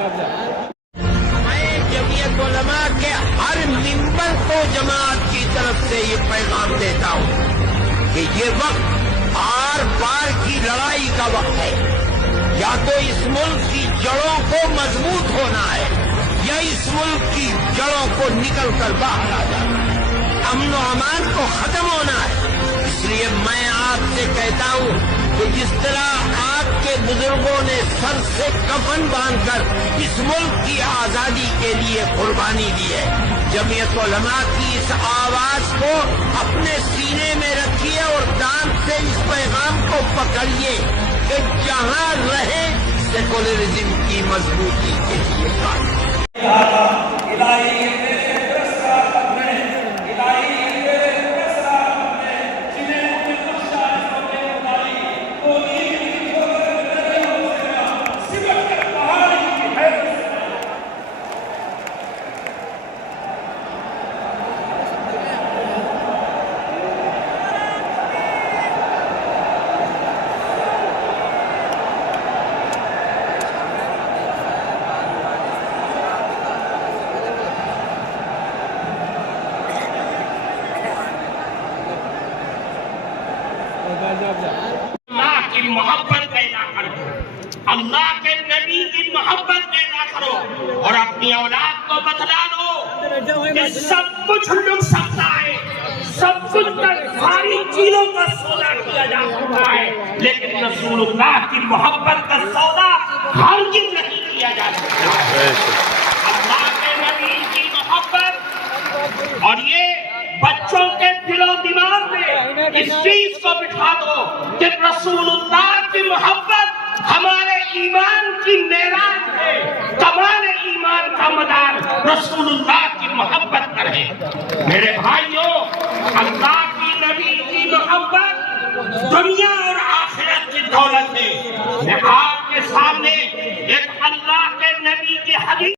मैं जमीयत उलमा के हर मिंबर को जमात की तरफ से ये पैगाम देता हूँ कि ये वक्त आर पार की लड़ाई का वक्त है। या तो इस मुल्क की जड़ों को मजबूत होना है या इस मुल्क की जड़ों को निकल कर बाहर आ जाना है। अमन व अमान को खत्म होना है। इसलिए मैं आपसे कहता हूँ कि जिस तरह आपके बुजुर्गों ने सर से कफन बांधकर इस मुल्क की आजादी के लिए कुर्बानी दी है, जमीयत उलमा की इस आवाज को अपने सीने में रखिए और दांत से इस पैगाम को पकड़िए कि जहां रहे सेकुलरिज्म की मजबूती के लिए काम। अल्लाह की मोहब्बत पैदा करो, अल्लाह के नबी की मोहब्बत पैदा करो और अपनी औलाद को बतला दो कि सब कुछ लुट सकता है, सब कुछ सारी चीजों का सौदा किया जा सकता है, लेकिन रसूलुल्लाह की मोहब्बत का सौदा हरगिज़ नहीं किया जा सकता है। अल्लाह के नबी की मोहब्बत और ये बच्चों के दिलो दिमाग में इस चीज को बिठा दो कि रसूलुल्लाह की मोहब्बत हमारे ईमान की मेराज है, हमारे ईमान का मदार रसूलुल्लाह की मोहब्बत पर है। मेरे भाइयों, अल्लाह की नबी की मोहब्बत दुनिया और आखिरत की दौलत है। मैं आपके सामने एक अल्लाह के नबी के हदीस